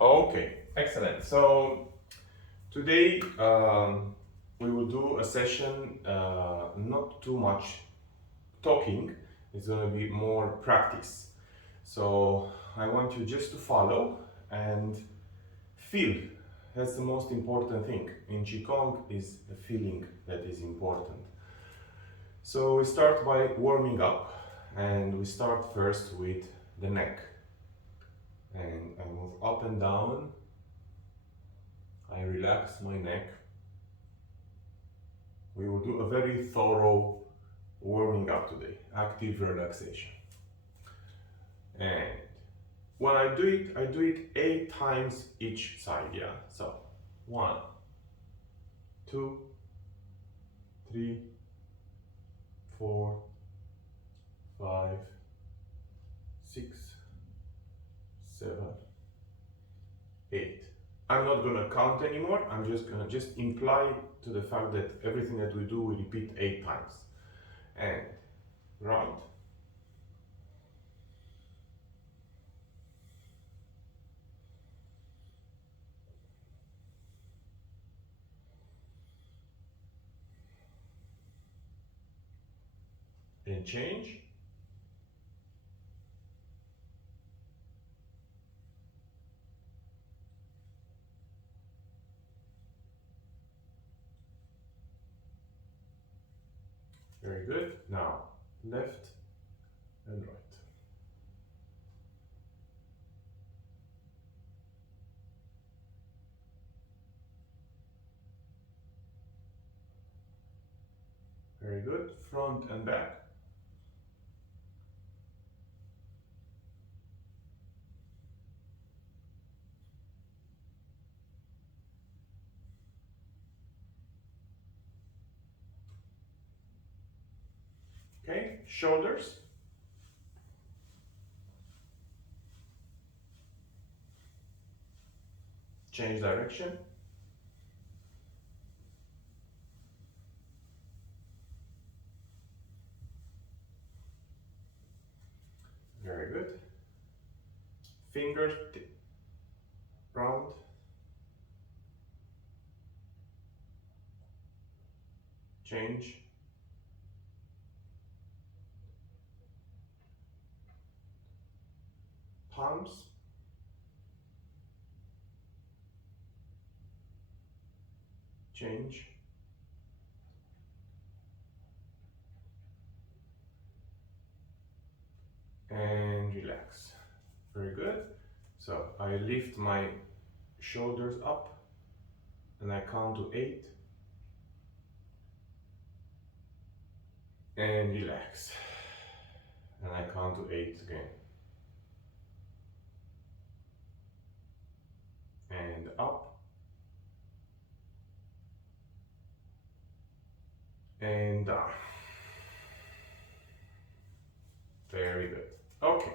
Okay, excellent. So today we will do a session, not too much talking, it's going to be more practice. So I want you just to follow and feel. That's the most important thing. In Qigong is the feeling that is important. So we start by warming up and we start first with the neck. And I move up and down. I relax my neck. We will do a very thorough warming up today, active relaxation. And when I do it 8 times each side, yeah? So, 1, 2, 3, 4, 5, 6, 7, 8. I'm not gonna count anymore, I'm just gonna imply to the fact that everything that we do, we repeat 8 times. And round. And change. Very good. Now, left and right. Very good. Front and back. Okay, shoulders. Change direction. Very good. Fingers round. Change. Palms. Change. And relax. Very good. So I lift my shoulders up and I count to 8 and relax. And I count to 8 again. And up and down. Very good. Okay.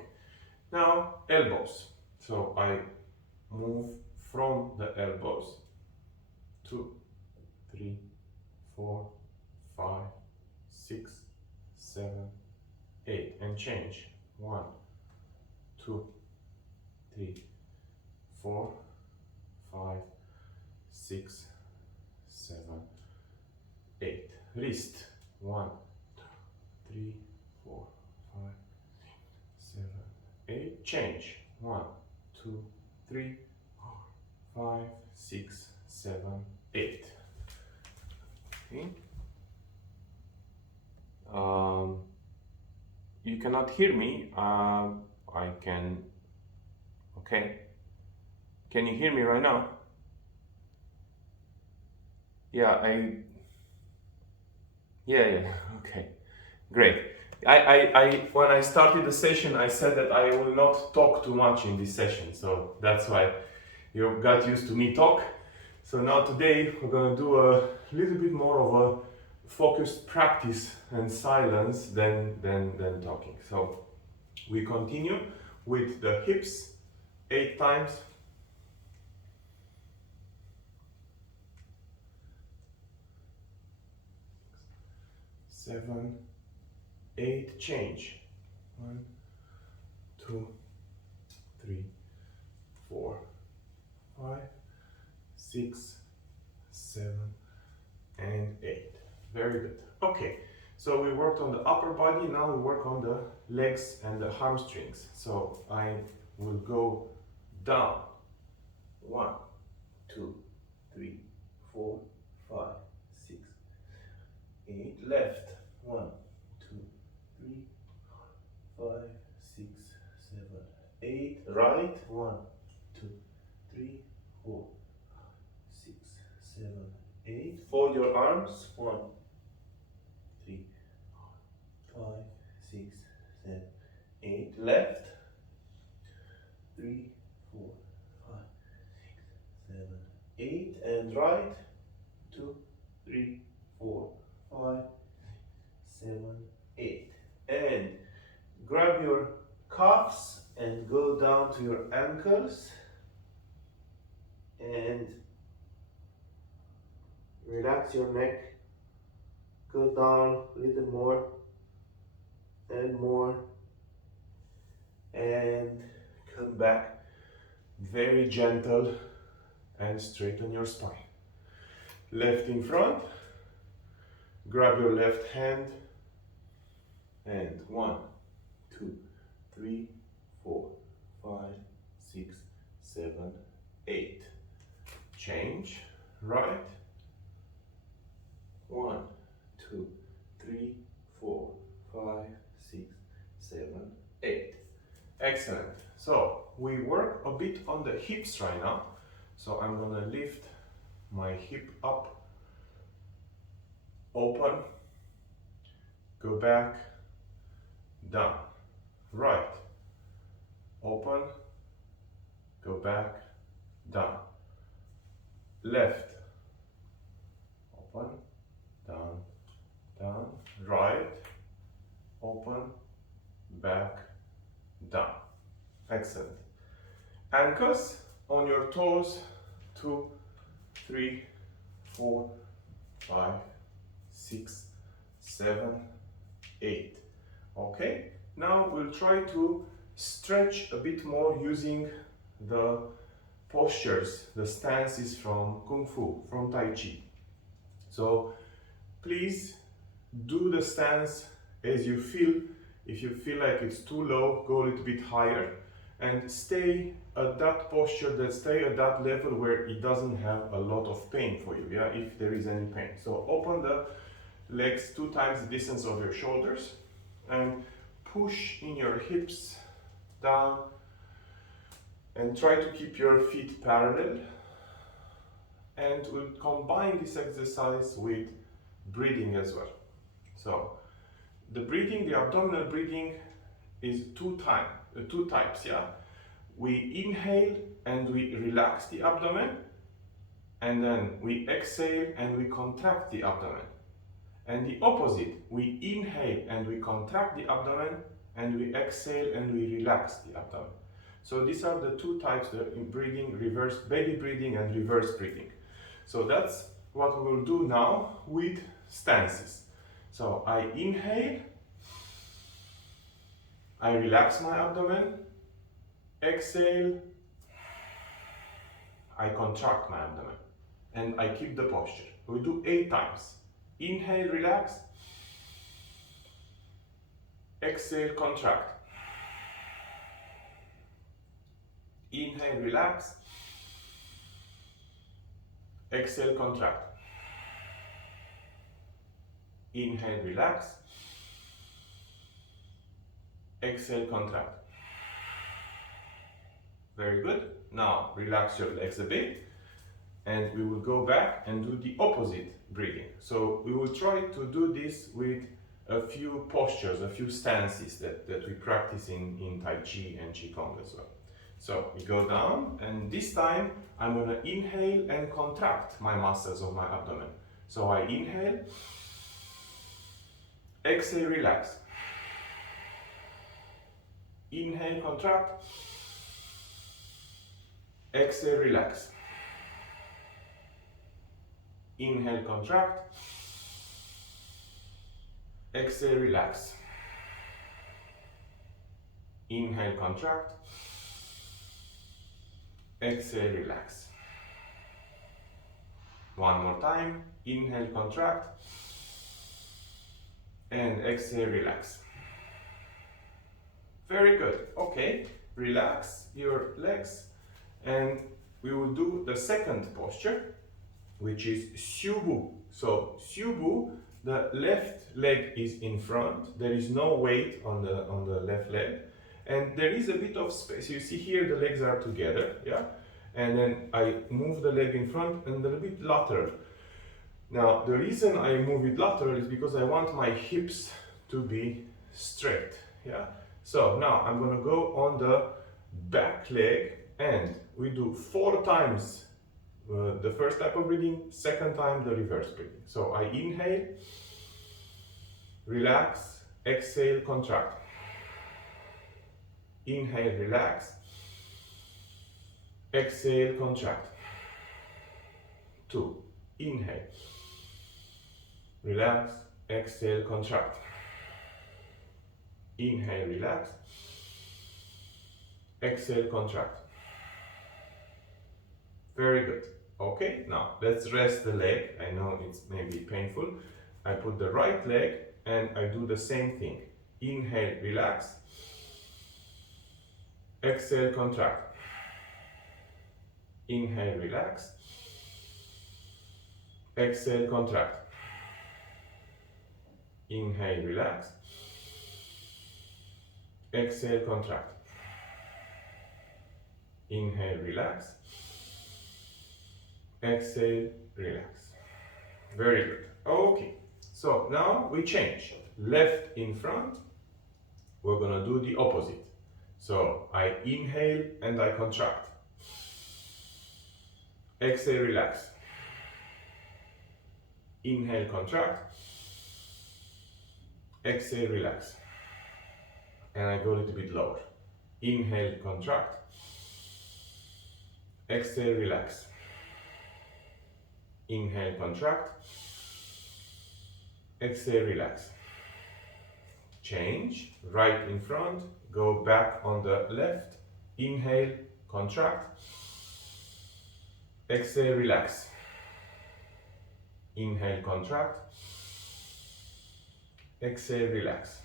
Now elbows. So I move from the elbows. 2, 3, 4, 5, 6, 7, 8, and change. 1, 2, 3, 4, 5, 6, 7, 8. Wrist. 1, 2, 3, 4, 5, 7, 8. Change. 1, 2, 3, 4, 5, 6, 7, 8. Okay. You cannot hear me. I can. Okay. Can you hear me right now? Yeah, yeah. Okay, great. When I started the session, I said that I will not talk too much in this session, so that's why you got used to me talk. So now today we're gonna do a little bit more of a focused practice and silence than talking. So we continue with the hips 8 times. 7, 8, change. 1, 2, 3, 4, 6, 7, and 8. Very good. Okay, so we worked on the upper body, now we work on the legs and the hamstrings. So I will go down. 1, 2, 3, 4, 5, 6, 8. Left. 1, 2, 3, 5, 6, 7, 8. Right. 1, 2, 3, 4, 6, 7, 8. Fold your arms. 1, 3, 5, 6, 7, 8. Left. 3, 4, 5, 6, 7, 8. And right. 2, 3, 4, 5, 7, 8. And grab your calves and go down to your ankles and relax your neck. Go down a little more and more and come back very gentle and straighten your spine. Left in front, grab your left hand and 1, 2, 3, 4, 5, 6, 7, 8. Change, right. 1, 2, 3, 4, 5, 6, 7, 8. Excellent. So we work a bit on the hips right now. So I'm gonna lift my hip up, open, go back, down, right, open, go back, down, left, open, down, down, right, open, back, down. Excellent. Ankles on your toes, 2, 3, 4, 5, 6, 7, 8. Okay, now we'll try to stretch a bit more using the postures, the stances from Kung Fu, from Tai Chi. So please do the stance as you feel. If you feel like it's too low, go a little bit higher and stay at that posture, stay at that level where it doesn't have a lot of pain for you, yeah, if there is any pain. So open the legs 2 times the distance of your shoulders and push in your hips down and try to keep your feet parallel. And we'll combine this exercise with breathing as well. So the breathing, the abdominal breathing is two types, yeah. We inhale and we relax the abdomen, and then we exhale and we contract the abdomen. And the opposite, we inhale and we contract the abdomen, and we exhale and we relax the abdomen. So these are the 2 types, the breathing, reverse belly breathing and reverse breathing. So that's what we will do now with stances. So I inhale, I relax my abdomen, exhale, I contract my abdomen, and I keep the posture. We do 8 times. Inhale, relax, exhale, contract. Inhale, relax, exhale, contract. Inhale, relax, exhale, contract. Very good. Now relax your legs a bit and we will go back and do the opposite breathing. So we will try to do this with a few postures, a few stances that we practice in Tai Chi and Qi Gong as well. So we go down, and this time I'm going to inhale and contract my muscles of my abdomen. So I inhale, exhale, relax. Inhale, contract. Exhale, relax. Inhale, contract. Exhale, relax. Inhale, contract. Exhale, relax. One more time. Inhale, contract. And exhale, relax. Very good. Okay, relax your legs. And we will do the second posture, which is Syubu. So Syubu, the left leg is in front. There is no weight on the left leg. And there is a bit of space. You see here the legs are together, yeah? And then I move the leg in front and a little bit lateral. Now, the reason I move it lateral is because I want my hips to be straight, yeah? So now I'm gonna go on the back leg and we do 4 times the first type of breathing, second time the reverse breathing. So I inhale, relax, exhale, contract. Inhale, relax, exhale, contract. 2, inhale, relax, exhale, contract. Inhale, relax, exhale, contract. Very good. Okay, now let's rest the leg. I know it's maybe painful. I put the right leg and I do the same thing. Inhale, relax. Exhale, contract. Inhale, relax. Exhale, contract. Inhale, relax. Exhale, contract. Inhale, relax. Exhale, relax. Very good. Okay, so now we change. Left in front, we're gonna do the opposite. So I inhale and I contract. Exhale, relax. Inhale, contract. Exhale, relax. And I go a little bit lower. Inhale, contract. Exhale, relax. Inhale, contract. Exhale, relax. Change. Right in front. Go back on the left. Inhale, contract. Exhale, relax. Inhale, contract. Exhale, relax.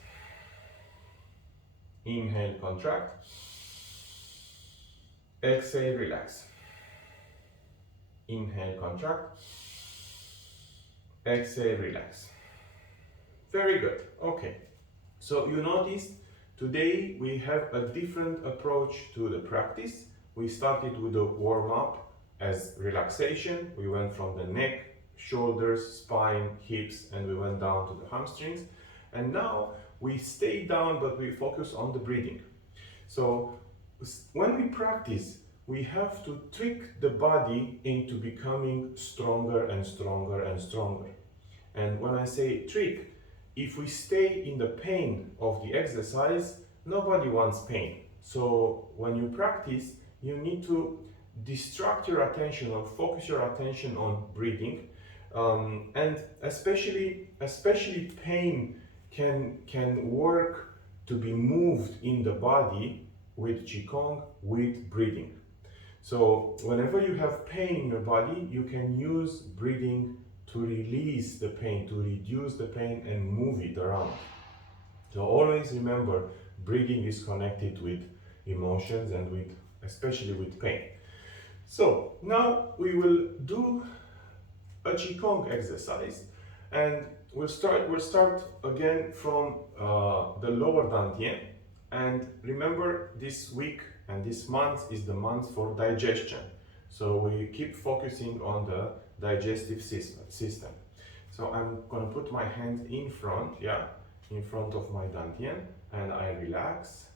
Inhale, contract. Exhale, relax. Inhale, contract. Exhale, relax. Very good. Okay. So you noticed today we have a different approach to the practice. We started with the warm-up as relaxation. We went from the neck, shoulders, spine, hips, and we went down to the hamstrings. And now we stay down, but we focus on the breathing. So when we practice, we have to trick the body into becoming stronger and stronger and stronger. And when I say trick, if we stay in the pain of the exercise, nobody wants pain. So when you practice, you need to distract your attention or focus your attention on breathing. And especially pain can work to be moved in the body with Qigong, with breathing. So whenever you have pain in your body, you can use breathing to release the pain, to reduce the pain and move it around. So always remember, breathing is connected with emotions and with, especially with pain. So now we will do a Qigong exercise, and we'll start again from the lower dantian. And remember, this week and this month is the month for digestion. So we keep focusing on the digestive system. So I'm gonna put my hand in front, in front of my dantian, and I relax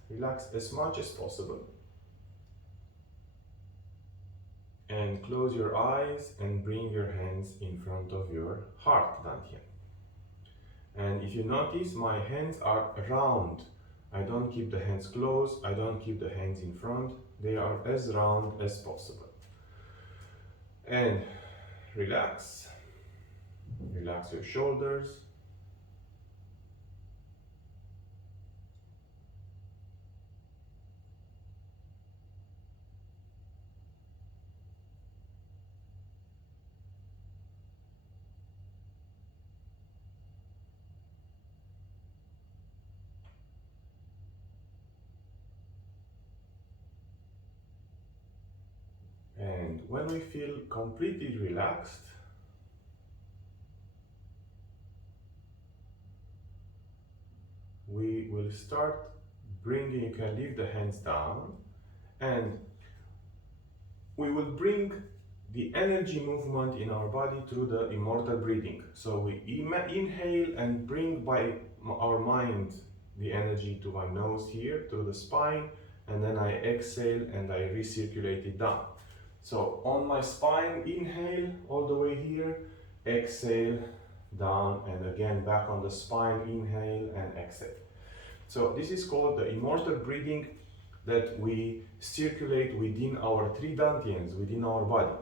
as much as possible. And close your eyes and bring your hands in front of your heart dantian. And if you notice, my hands are round. I don't keep the hands closed, I don't keep the hands in front. They are as round as possible. And relax. Relax your shoulders. when we feel completely relaxed, we will start bringing, you can leave the hands down, and we will bring the energy movement in our body through the immortal breathing. So we inhale and bring by our mind the energy to my nose here, to the spine, and then I exhale and I recirculate it down. So on my spine, inhale all the way here, exhale down, and again back on the spine, inhale and exhale. So this is called the immortal breathing that we circulate within our three dantians, within our body.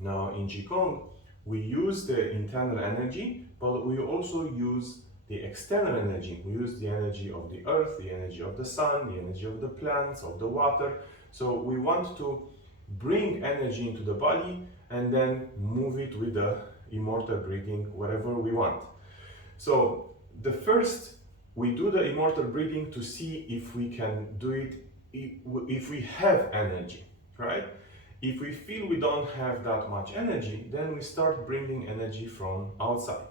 Now in Qigong, we use the internal energy, but we also use the external energy. We use the energy of the earth, the energy of the sun, the energy of the plants, of the water. So we want to bring energy into the body and then move it with the immortal breathing wherever we want. So the first, we do the immortal breathing to see if we can do it, if we have energy, right? If we feel we don't have that much energy, then we start bringing energy from outside.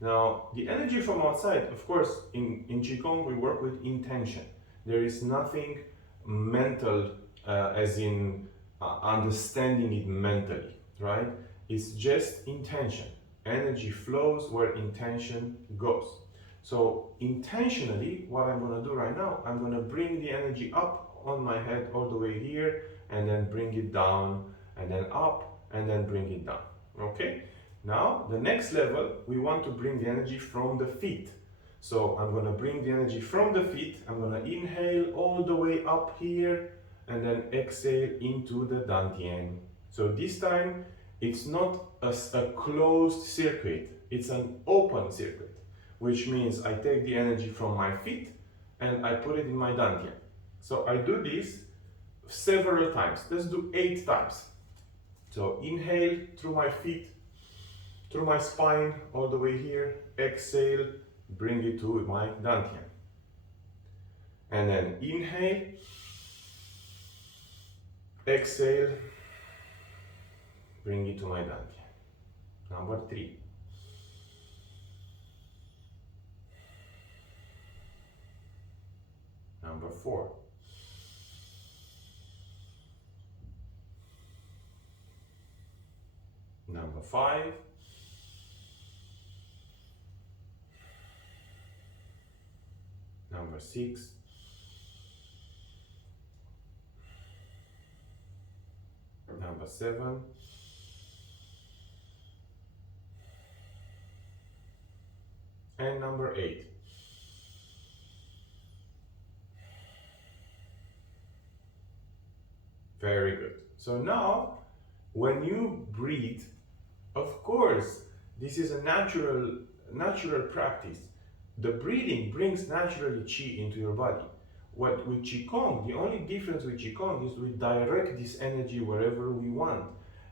Now, the energy from outside, of course, in Qigong, we work with intention. There is nothing mental, as in understanding it mentally, right? It's just intention. Energy flows where intention goes. So intentionally, what I'm going to do right now, I'm going to bring the energy up on my head all the way here, and then bring it down, and then up, and then bring it down. Okay? Now, the next level, we want to bring the energy from the feet. So I'm going to bring the energy from the feet. I'm going to inhale all the way up here, and then exhale into the dantian. So this time, it's not a closed circuit. It's an open circuit, which means I take the energy from my feet and I put it in my dantian. So I do this several times. Let's do 8 times. So inhale through my feet, through my spine, all the way here. Exhale, bring it to my dantian. And then inhale, exhale, bring it to my dantian. Number 3. Number 4. Number 5. Number 6. Number 7. And number 8. Very good. So now, when you breathe, of course, this is a natural practice. The breathing brings naturally qi into your body. What with Qigong, the only difference with Qigong is we direct this energy wherever we want.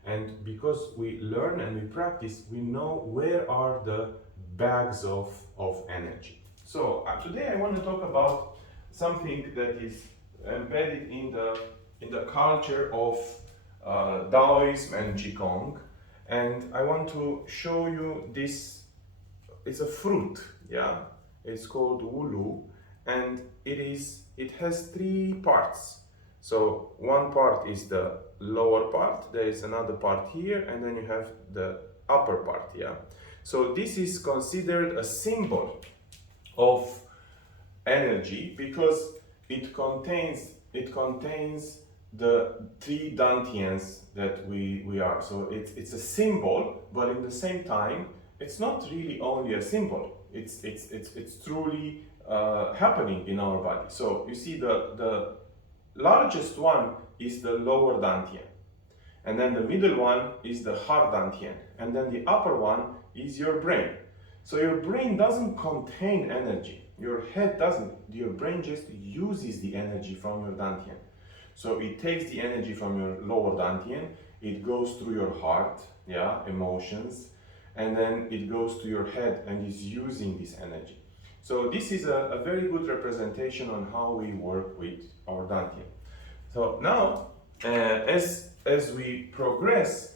And because we learn and we practice, we know where are the bags of energy. So today I want to talk about something that is embedded in the culture of Taoism and Qigong. And I want to show you this. It's a fruit, yeah. It's called wulu, and it has 3 parts. So one part is the lower part, there is another part here, and then you have the upper part, yeah. So this is considered a symbol of energy because it contains the 3 dantians that we are. So it's a symbol, but in the same time, it's not really only a symbol. It's truly happening in our body. So you see, the largest one is the lower dantian, and then the middle one is the heart dantian, and then the upper one is your brain. So your brain doesn't contain energy. Your head doesn't. Your brain just uses the energy from your dantian. So it takes the energy from your lower dantian, it goes through your heart, yeah, emotions, and then it goes to your head and is using this energy. So this is a very good representation on how we work with our dantian. So now, As we progress,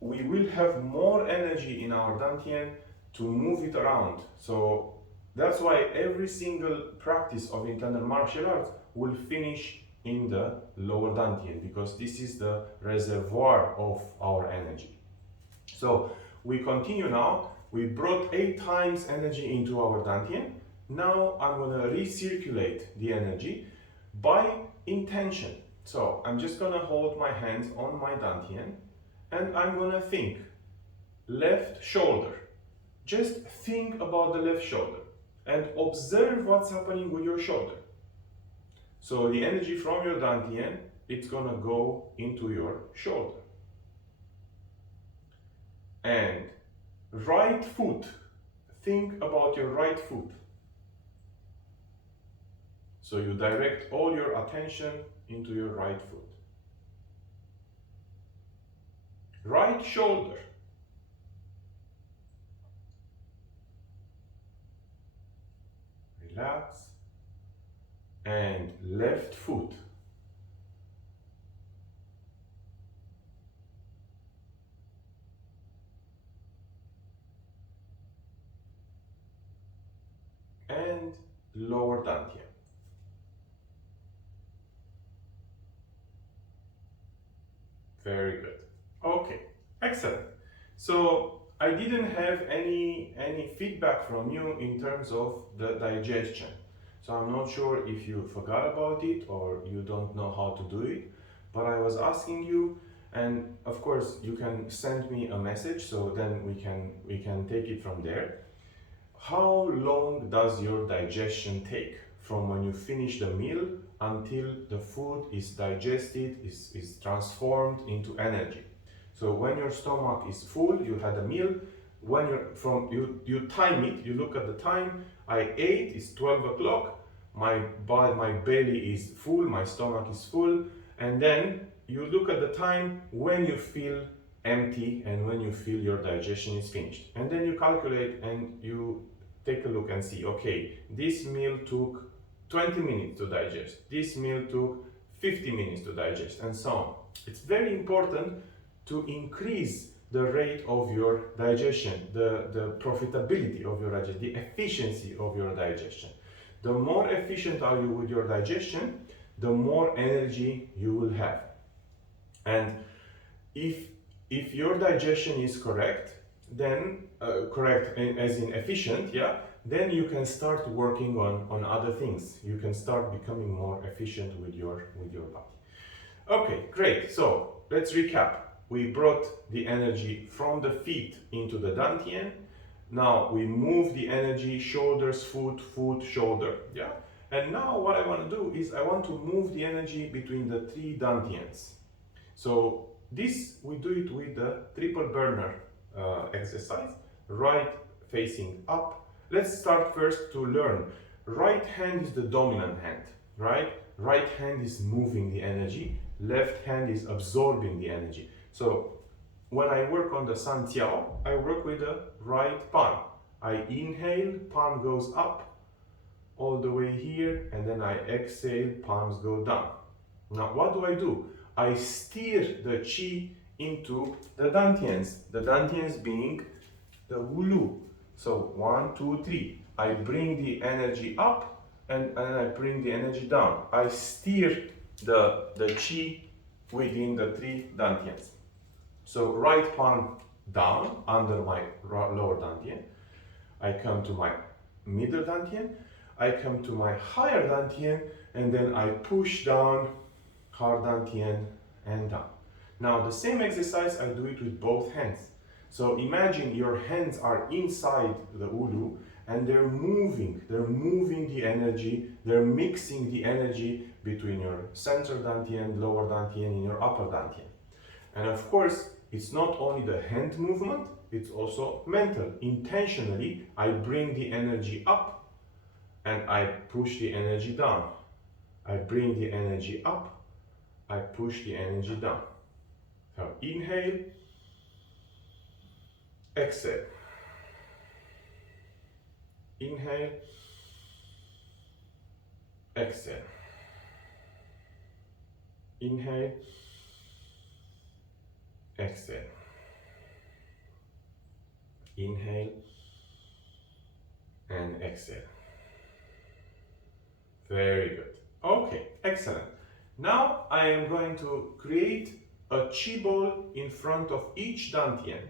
we will have more energy in our dantian to move it around. So that's why every single practice of internal martial arts will finish in the lower dantian, because this is the reservoir of our energy. So we continue now. We brought 8 times energy into our dantian. Now I'm going to recirculate the energy by intention. So I'm just going to hold my hands on my dantian and I'm going to think left shoulder. Just think about the left shoulder and observe what's happening with your shoulder. So the energy from your dantian, it's going to go into your shoulder. And right foot, think about your right foot. So you direct all your attention into your right foot. Right shoulder. Relax. And left foot. And lower dantian. Very good. Okay, excellent. So I didn't have any feedback from you in terms of the digestion. So I'm not sure if you forgot about it or you don't know how to do it, but I was asking you, and of course you can send me a message so then we can take it from there. How long does your digestion take from when you finish the meal until the food is digested, is transformed into energy? So when your stomach is full, you had a meal. When you time it, you look at the time. I ate, it's 12 o'clock. My belly is full, my stomach is full, and then you look at the time when you feel empty and when you feel your digestion is finished. And then you calculate and you take a look and see, okay, this meal took 20 minutes to digest, this meal took 50 minutes to digest, and so on. It's very important to increase the rate of your digestion, the profitability of your digestion, the efficiency of your digestion. The more efficient are you with your digestion, the more energy you will have. And if your digestion is correct, then correct as in efficient, yeah, then you can start working on other things. You can start becoming more efficient with your body. Okay, great. So let's recap. We brought the energy from the feet into the dantian. Now we move the energy shoulders, foot, foot, shoulder. Yeah. And now what I want to do is I want to move the energy between the 3 dantians. So this we do it with the triple burner exercise. Right facing up. Let's start first to learn. Right hand is the dominant hand, right? Right hand is moving the energy. Left hand is absorbing the energy. So when I work on the San Tiao, I work with the right palm. I inhale, palm goes up all the way here, and then I exhale, palms go down. Now what do? I steer the chi into the dantians. The dantians being the wulu. So 1, 2, 3. I bring the energy up and I bring the energy down. I steer the chi within the 3 dantians. So right palm down under my lower dantian. I come to my middle dantian. I come to my higher dantian, and then I push down hard dantian and down. Now the same exercise, I do it with both hands. So imagine your hands are inside the ulu and they're moving the energy, they're mixing the energy between your central dantian, lower dantian, and your upper dantian. And of course, it's not only the hand movement, it's also mental. Intentionally, I bring the energy up and I push the energy down. I bring the energy up, I push the energy down. So inhale, exhale. Inhale, exhale. Inhale, exhale. Inhale and exhale. Very good. Okay, excellent. Now I am going to create a chi ball in front of each dantian,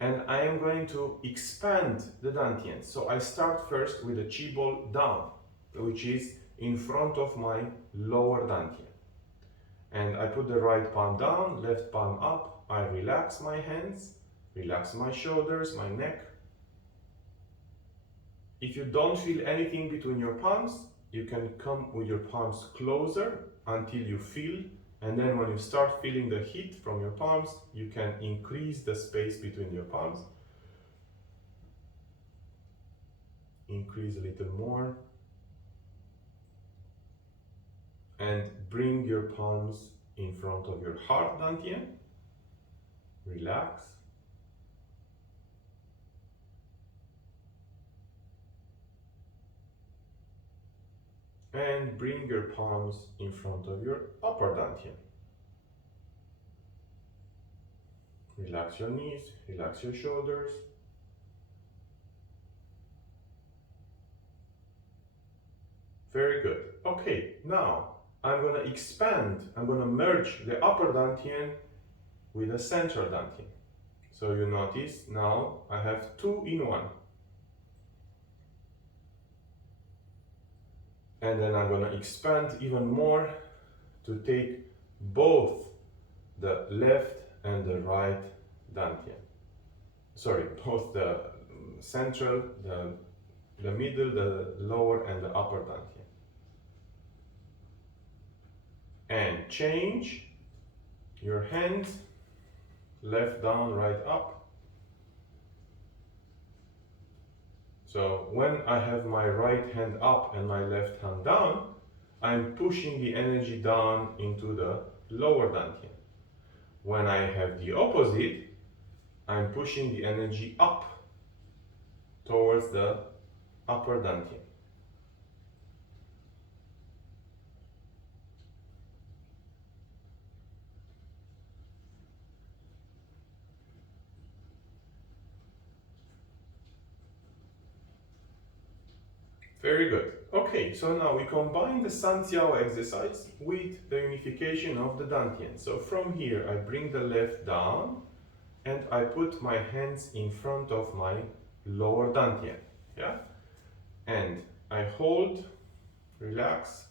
and I am going to expand the dantian. So I start first with the chi ball down, which is in front of my lower dantian. And I put the right palm down, left palm up. I relax my hands, relax my shoulders, my neck. If you don't feel anything between your palms, you can come with your palms closer until you feel, and then when you start feeling the heat from your palms, you can increase the space between your palms. Increase a little more. And bring your palms in front of your heart dantian. Relax. And bring your palms in front of your upper dantian. Relax your knees, relax your shoulders. Very good. Okay, now I'm going to expand, I'm going to merge the upper dantian with the central dantian. So you notice now I have two in one. And then I'm going to expand even more to take both the left and the right dantian. Sorry, both the central, the middle, the lower and the upper dantian. And change your hands, left down, right up. So when I have my right hand up and my left hand down, I'm pushing the energy down into the lower dantian. When I have the opposite, I'm pushing the energy up towards the upper dantian. Very good. Okay, so now we combine the Sanjiao exercise with the unification of the dantian. So from here, I bring the left down and I put my hands in front of my lower dantian. Yeah? And I hold, relax.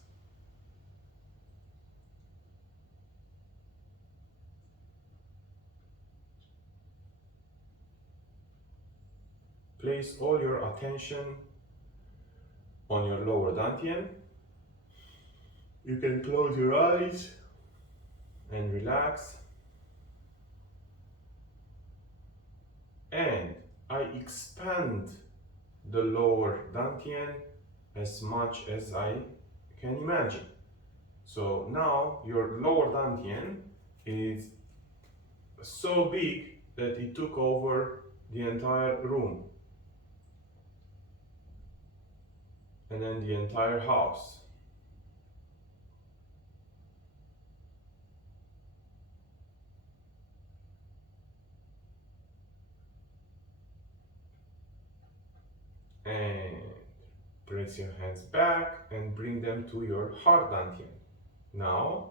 Place all your attention on your lower dantian. You can close your eyes and relax. And I expand the lower dantian as much as I can imagine. So now your lower dantian is so big that it took over the entire room and then the entire house. And press your hands back and bring them to your heart dantian. Now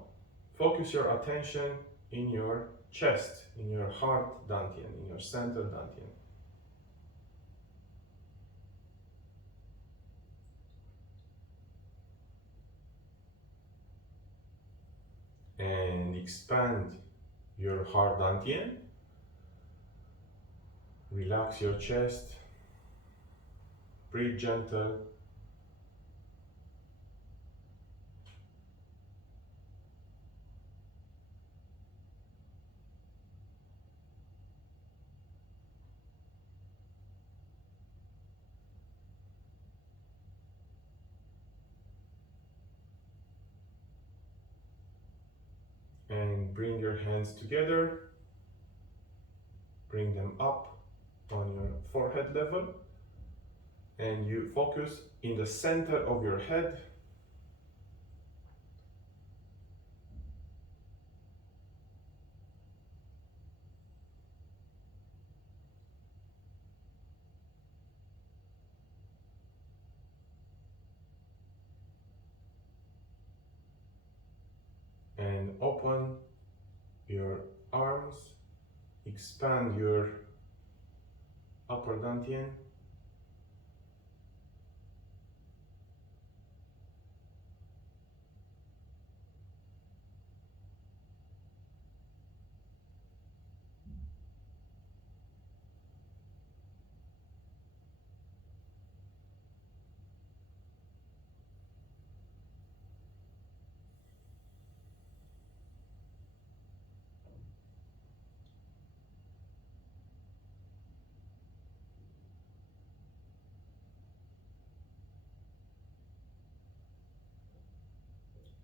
focus your attention in your chest, in your heart dantian, in your center dantian. And expand your heart dantian. Relax your chest. Breathe gentle. And bring your hands together. Bring them up on your forehead level. And you focus in the center of your head. open your arms, expand your upper dantian.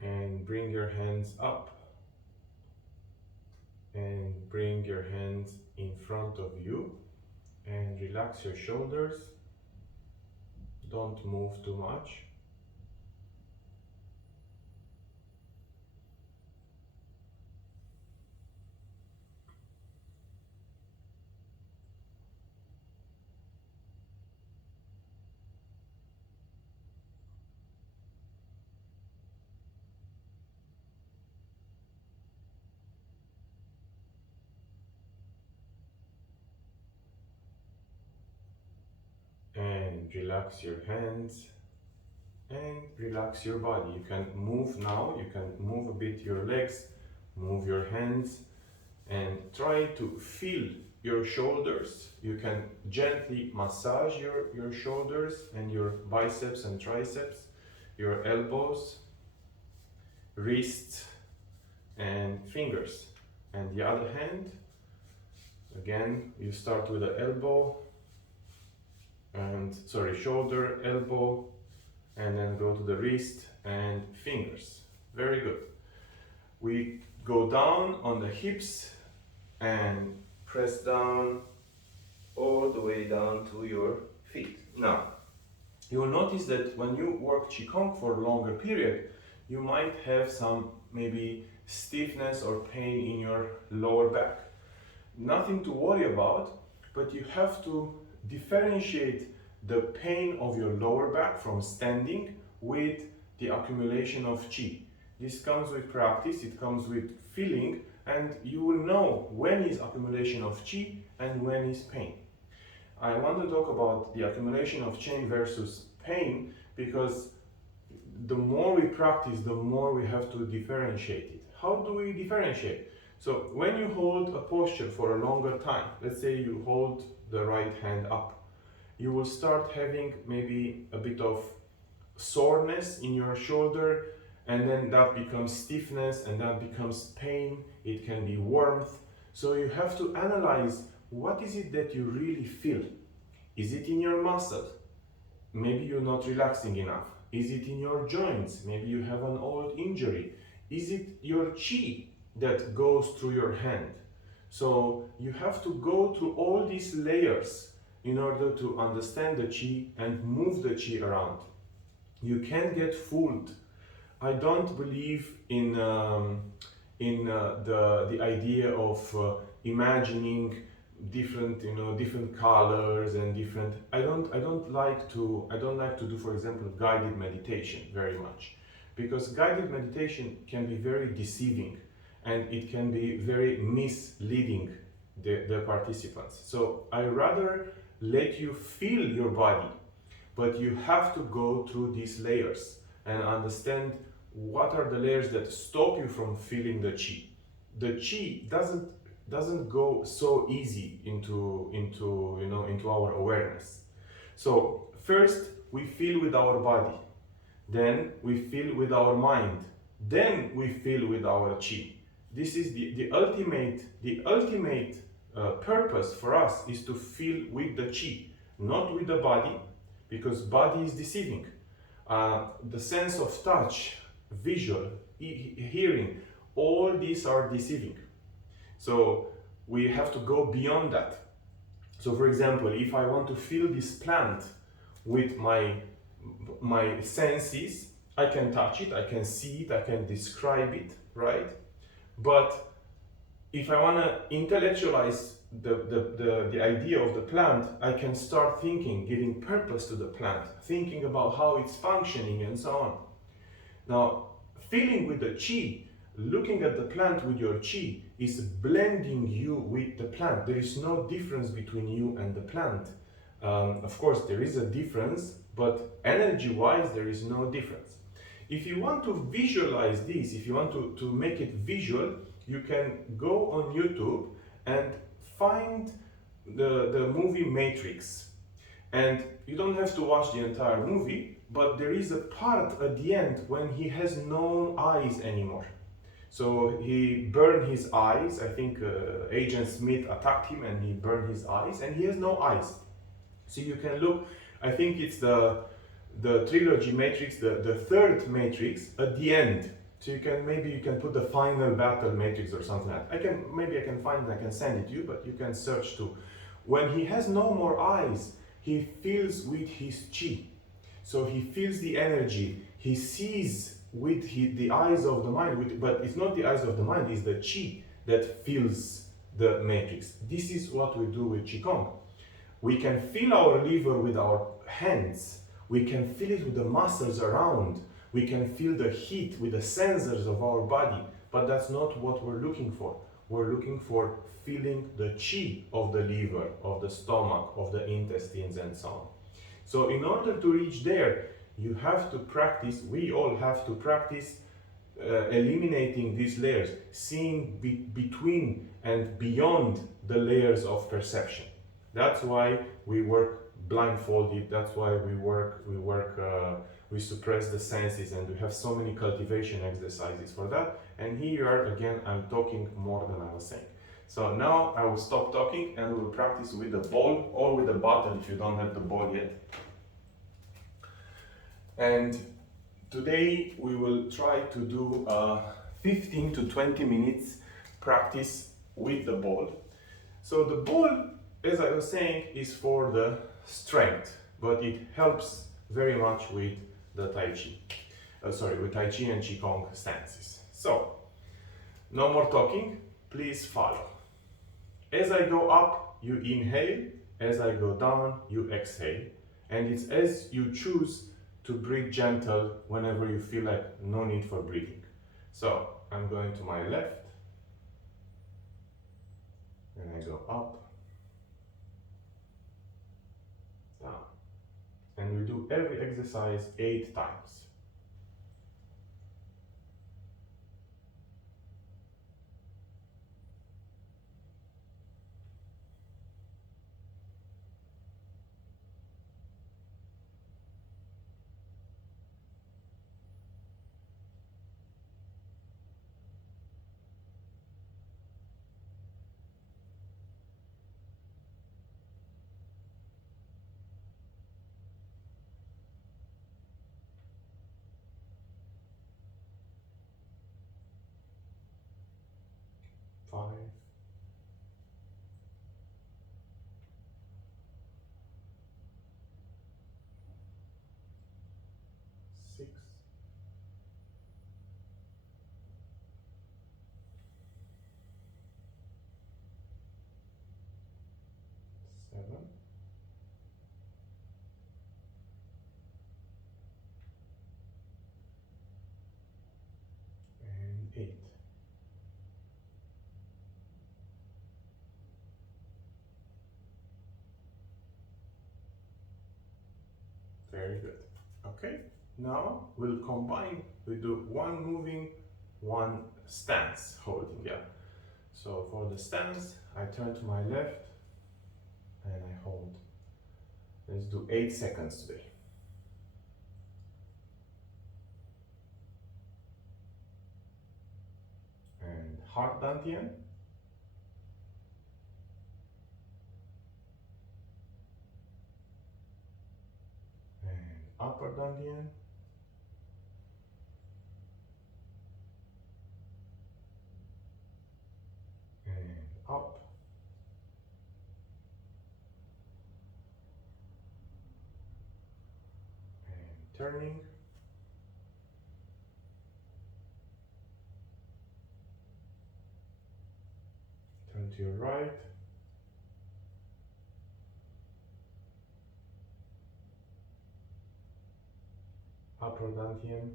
And bring your hands up and bring your hands in front of you and relax your shoulders. Don't move too much. And relax your hands and relax your body. You can move now, you can move a bit your legs, move your hands, and try to feel your shoulders. You can gently massage your shoulders and your biceps and triceps, your elbows, wrists, and fingers. And the other hand, again, you start with the elbow, and shoulder, elbow, and then go to the wrist and fingers. Very good. We go down on the hips and press down all the way down to your feet. Now, you will notice that when you work Qigong for a longer period, you might have some maybe stiffness or pain in your lower back. Nothing to worry about, but you have to differentiate the pain of your lower back from standing with the accumulation of qi. This comes with practice, it comes with feeling, and you will know when is accumulation of qi and when is pain. I want to talk about the accumulation of qi versus pain because the more we practice, the more we have to differentiate it. How do we differentiate? So when you hold a posture for a longer time, let's say you hold the right hand up, you will start having maybe a bit of soreness in your shoulder, and then that becomes stiffness, and that becomes pain. It can be warmth. So you have to analyze, what is it that you really feel? Is it in your muscle? Maybe you're not relaxing enough. Is it in your joints? Maybe you have an old injury. Is it your qi that goes through your hand? So you have to go through all these layers in order to understand the qi and move the qi around. You can't get fooled. I don't believe in the idea of imagining different colors and different. I don't like to do, for example, guided meditation very much, because guided meditation can be very deceiving and it can be very misleading the participants. So I rather let you feel your body, but you have to go through these layers and understand what are the layers that stop you from feeling the qi. The qi doesn't go so easy into our awareness. So first we feel with our body, then we feel with our mind, then we feel with our qi. This is the ultimate purpose for us, is to feel with the qi, not with the body, because body is deceiving. The sense of touch, visual, hearing, all these are deceiving. So we have to go beyond that. So for example, if I want to feel this plant with my senses, I can touch it, I can see it, I can describe it, right? But if I want to intellectualize the idea of the plant, I can start thinking, giving purpose to the plant, thinking about how it's functioning and so on. Now, feeling with the qi looking at the plant with your chi is blending you with the plant. There is no difference between you and the plant. Of course, there is a difference, but energy-wise, there is no difference. If you want to visualize this, if you want to make it visual, you can go on YouTube and find the movie Matrix. And you don't have to watch the entire movie, but there is a part at the end when he has no eyes anymore. So he burned his eyes. I think Agent Smith attacked him and he burned his eyes, and he has no eyes. So you can look, I think it's the trilogy Matrix, the third Matrix at the end. So maybe you can put the final battle Matrix or something like that. Maybe I can find and I can send it to you, but you can search too. When he has no more eyes, he feels with his chi. So he feels the energy. He sees with the eyes of the mind, but it's not the eyes of the mind, it's the chi that fills the matrix. This is what we do with Qigong. We can feel our liver with our hands. We can feel it with the muscles around. We can feel the heat with the sensors of our body, but that's not what we're looking for. We're looking for feeling the chi of the liver, of the stomach, of the intestines, and so on. So in order to reach there, you have to practice, we all have to practice eliminating these layers, seeing between and beyond the layers of perception. That's why we work blindfolded. That's why we suppress the senses, and we have so many cultivation exercises for that. And here again, I'm talking more than I was saying. So now I will stop talking and we will practice with the ball or with the bottle if you don't have the ball yet. And today we will try to do 15 to 20 minutes practice with the ball. So the ball, as I was saying, is for the strength, but it helps very much with the Tai Chi. With Tai Chi and Qigong stances. So, no more talking, please follow. As I go up, you inhale. As I go down, you exhale. And it's as you choose to breathe gentle whenever you feel like no need for breathing. So, I'm going to my left. And I go up, down. And we do every exercise 8 times. Five, 6, 7, and 8. Very good. Okay, now we'll combine, we do one moving, one stance holding, yeah. So for the stance, I turn to my left and I hold. Let's do 8 seconds today. And heart dantian. And upper dantian. And up. And turning. Turn to your right. Upper dantian.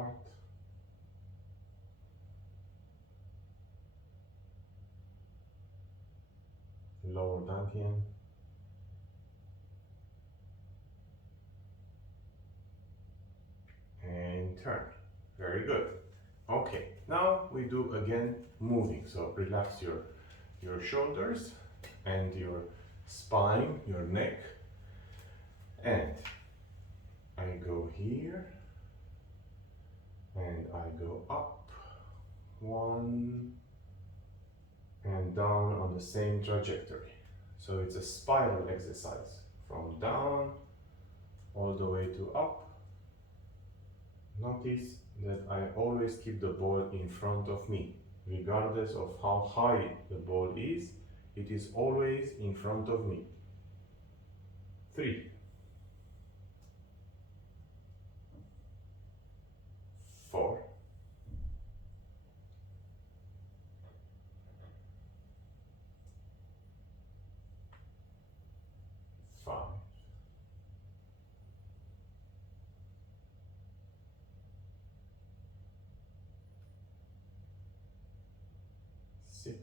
heart. Lower dantian. And turn. Very good. Okay, now we do again moving. So relax your shoulders and your spine, your neck. And I go here and I go up, one, and down on the same trajectory. So it's a spiral exercise from down all the way to up. Notice that I always keep the ball in front of me. Regardless of how high the ball is, it is always in front of me. 3, 4, 5, 6,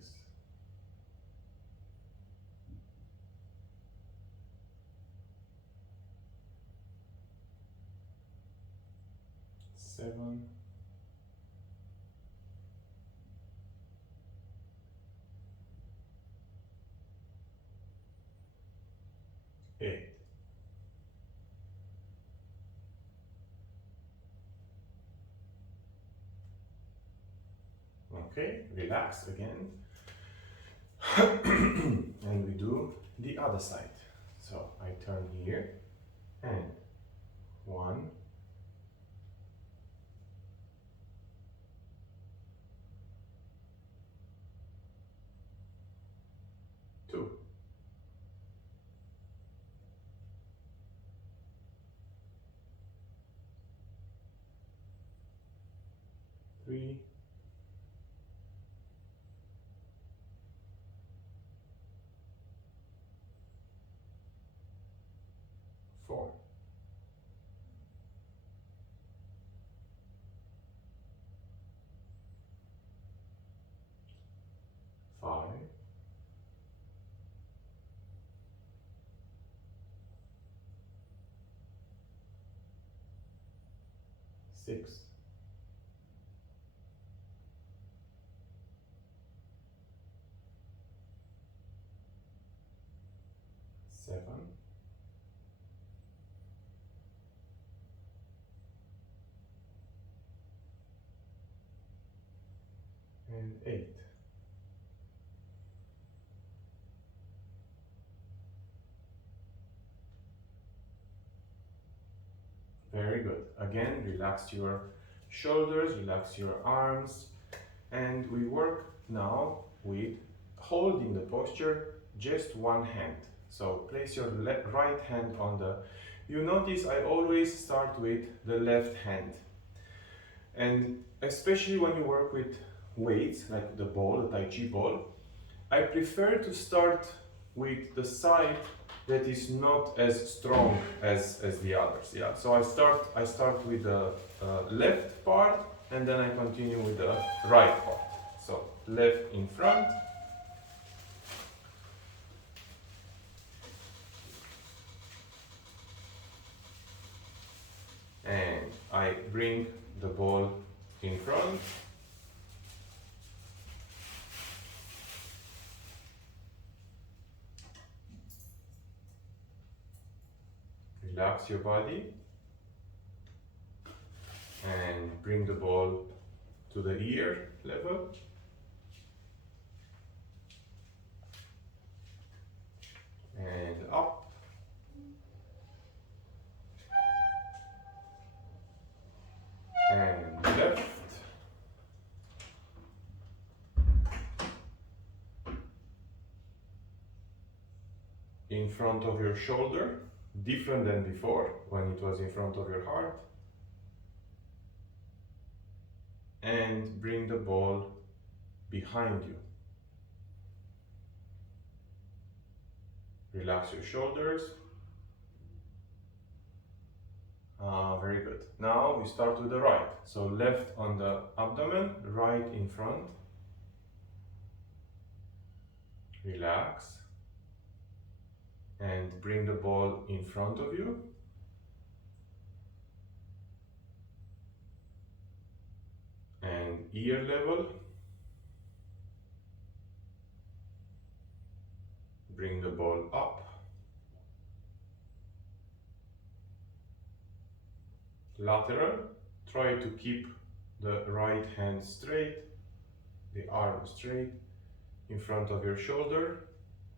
7, 8. Okay, relax again. And we do the other side. So I turn here and 1, 2, 3, 4. Five, 6, 7, and 8. Very good. Again, relax your shoulders, relax your arms, and we work now with holding the posture just one hand. So place your right hand on the, you notice I always start with the left hand. And especially when you work with weights, like the ball, the Tai Chi ball, I prefer to start with the side that is not as strong as the others. Yeah. So I start with the left part and then I continue with the right part. So left in front. And I bring the ball in front. Relax your body and bring the ball to the ear level. And up. And left. In front of your shoulder, different than before when it was in front of your heart. And bring the ball behind you. Relax your shoulders. very good. Now we start with the right. So left on the abdomen, right in front. Relax. And bring the ball in front of you. And ear level. Bring the ball up. Lateral. Try to keep the right hand straight, the arm straight, in front of your shoulder,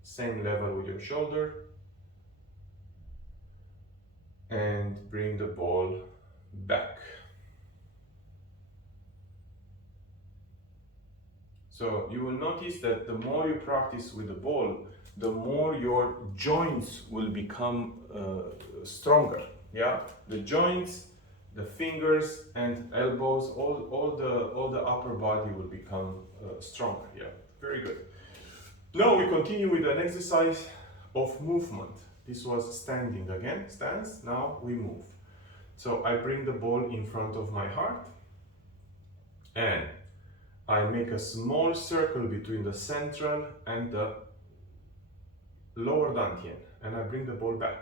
same level with your shoulder, and bring the ball back. So you will notice that the more you practice with the ball, the more your joints will become stronger. Yeah, the joints, the fingers and elbows, all the upper body will become stronger. Yeah, very good. Now we continue with an exercise of movement. This was standing again, stance. Now we move. So I bring the ball in front of my heart and I make a small circle between the central and the lower dantian, and I bring the ball back.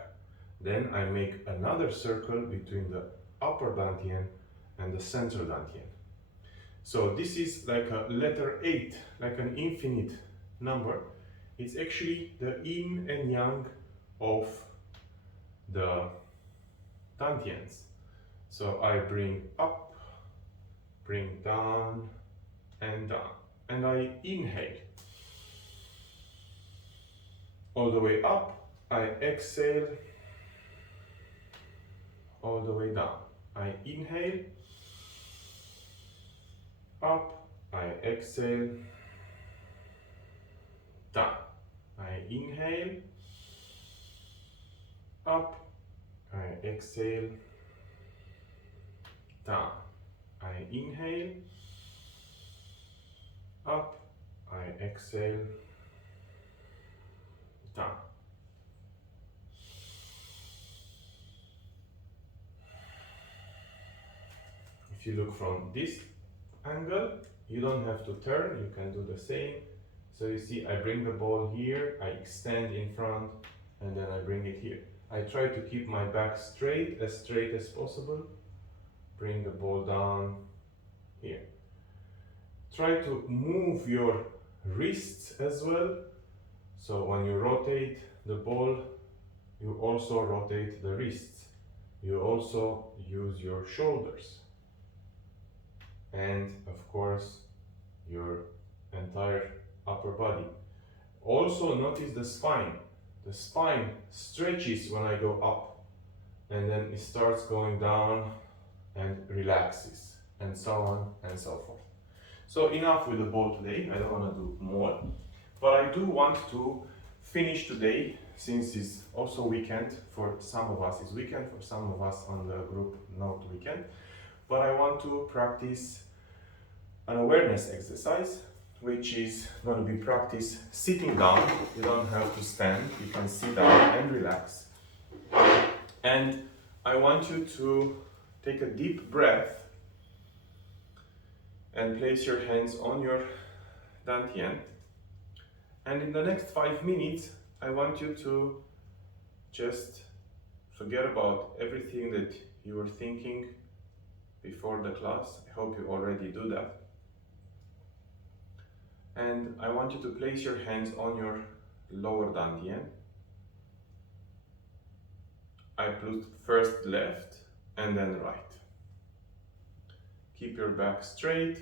Then I make another circle between the upper dantian and the central dantian. So this is like a letter 8, like an infinite number. It's actually the yin and yang of the dantians. So I bring up, bring down, and down. And I inhale. All the way up, I exhale. All the way down. I inhale. Up, I exhale. Down. I inhale. Up, I exhale. Down. I inhale. Up, I exhale. Down. If you look from this angle, you don't have to turn, you can do the same. So you see, I bring the ball here, I extend in front, and then I bring it here. I try to keep my back straight as possible. Bring the ball down here. Try to move your wrists as well. So when you rotate the ball, you also rotate the wrists. You also use your shoulders. And of course, your entire upper body. Also notice the spine. The spine stretches when I go up, and then it starts going down and relaxes, and so on and so forth. So enough with the ball today. I don't want to do more, but I do want to finish today, since it's also weekend. For some of us it's weekend, for some of us on the group not weekend. But I want to practice an awareness exercise, which is going to be practiced sitting down. You don't have to stand, you can sit down and relax. And I want you to take a deep breath and place your hands on your dantian. And in the next 5 minutes, I want you to just forget about everything that you were thinking before the class. I hope you already do that. And I want you to place your hands on your lower dantian. I put first left and then right. Keep your back straight.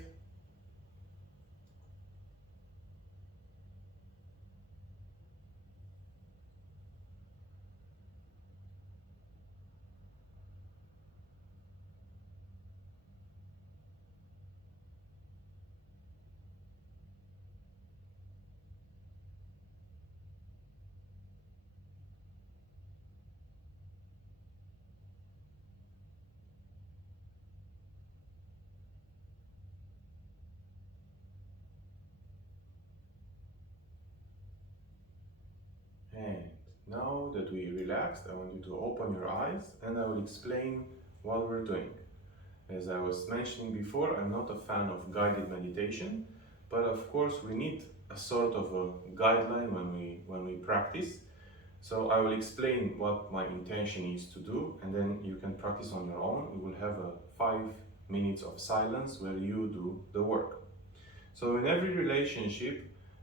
And now that we relaxed, I want you to open your eyes and I will explain what we're doing. As I was mentioning before, I'm not a fan of guided meditation, but of course we need a sort of a guideline when we practice. So I will explain what my intention is to do, and then you can practice on your own. We will have a 5 minutes of silence where you do the work. So in every relationship,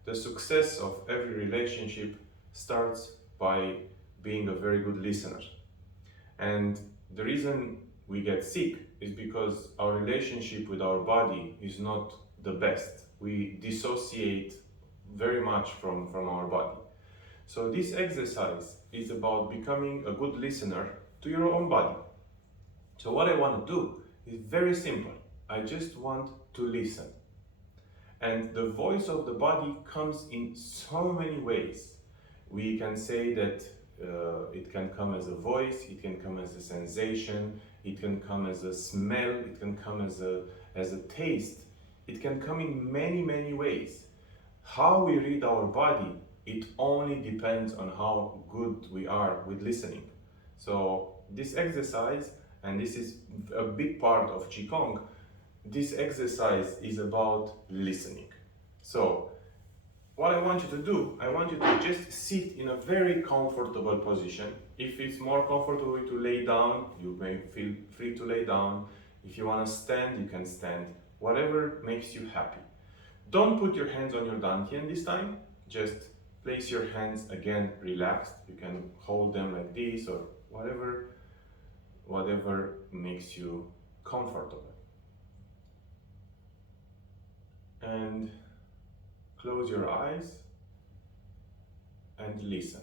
the success of every relationship starts by being a very good listener. And the reason we get sick is because our relationship with our body is not the best. We dissociate very much from our body. So this exercise is about becoming a good listener to your own body. So what I want to do is very simple. I just want to listen. And the voice of the body comes in so many ways. We can say that it can come as a voice, it can come as a sensation, it can come as a smell, it can come as a taste. It can come in many, many ways. How we read our body, it only depends on how good we are with listening. So this exercise, and this is a big part of Qigong, this exercise is about listening. So what I want you to do, I want you to just sit in a very comfortable position. If it's more comfortable to lay down, you may feel free to lay down. If you want to stand, you can stand. Whatever makes you happy. Don't put your hands on your dantian this time. Just place your hands again relaxed. You can hold them like this or whatever makes you comfortable. And close your eyes and listen.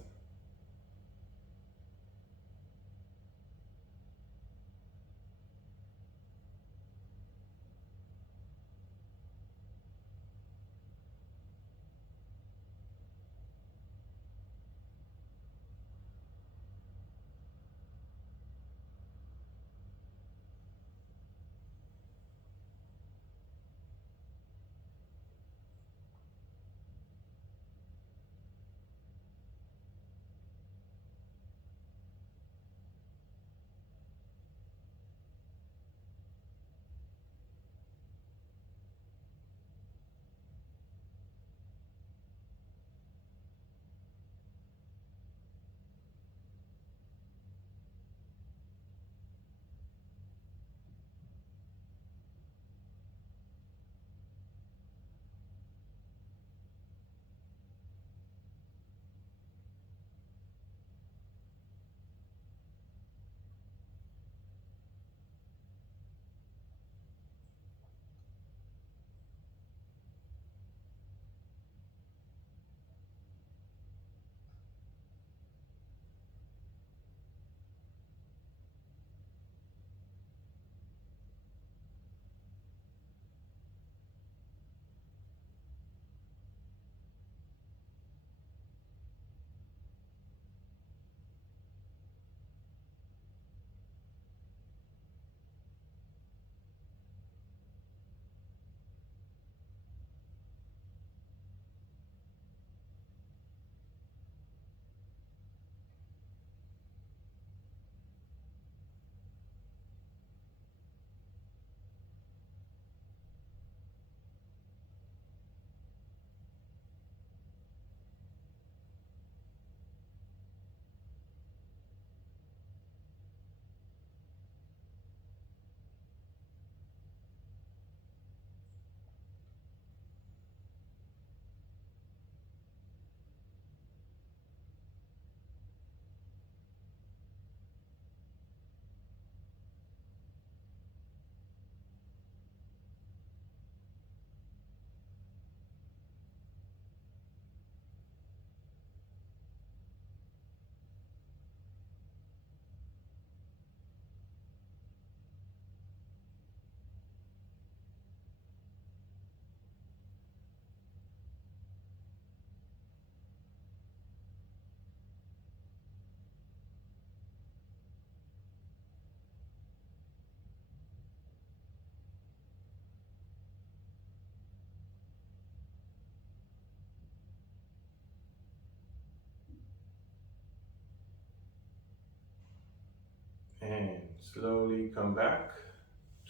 And slowly come back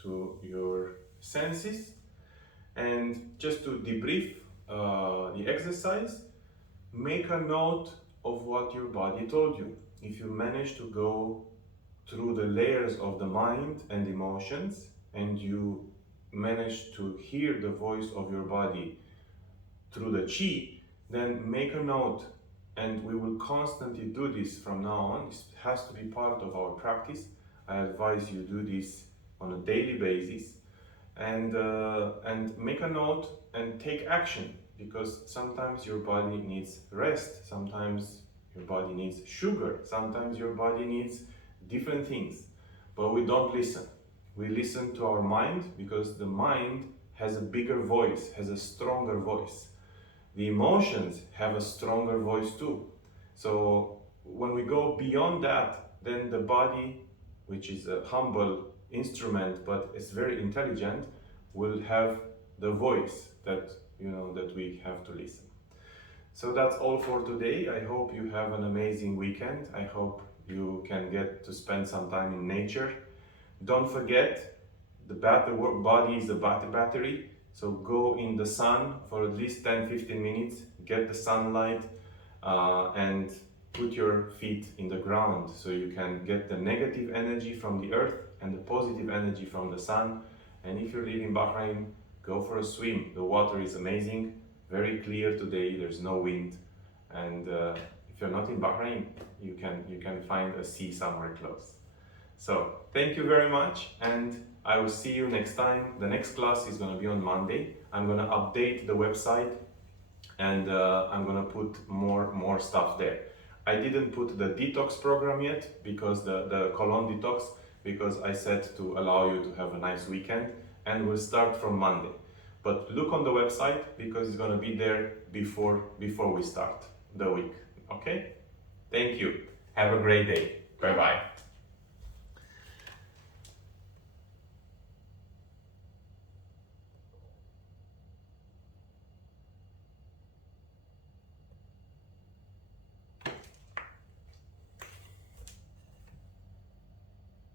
to your senses. And just to debrief the exercise, make a note of what your body told you. If you manage to go through the layers of the mind and emotions, and you manage to hear the voice of your body through the chi, then make a note, and we will constantly do this from now on. This has to be part of our practice. I advise you do this on a daily basis, and make a note and take action, because sometimes your body needs rest, sometimes your body needs sugar, sometimes your body needs different things, but we don't listen. We listen to our mind because the mind has a bigger voice, has a stronger voice. The emotions have a stronger voice too. So when we go beyond that, then the body, which is a humble instrument but it's very intelligent, will have the voice that that we have to listen. So that's all for today. I hope you have an amazing weekend. I hope you can get to spend some time in nature. Don't forget, the body is a battery. So go in the sun for at least 10-15 minutes, get the sunlight, and put your feet in the ground so you can get the negative energy from the earth and the positive energy from the sun. And if you live in Bahrain, go for a swim. The water is amazing, very clear today, there's no wind. And if you're not in Bahrain, you can find a sea somewhere close. So thank you very much, and I will see you next time. The next class is going to be on Monday. I'm going to update the website, and I'm going to put more stuff there. I didn't put the detox program yet, because the Cologne detox, because I said to allow you to have a nice weekend, and we'll start from Monday. But look on the website, because it's going to be there before we start the week. Okay? Thank you. Have a great day. Bye bye.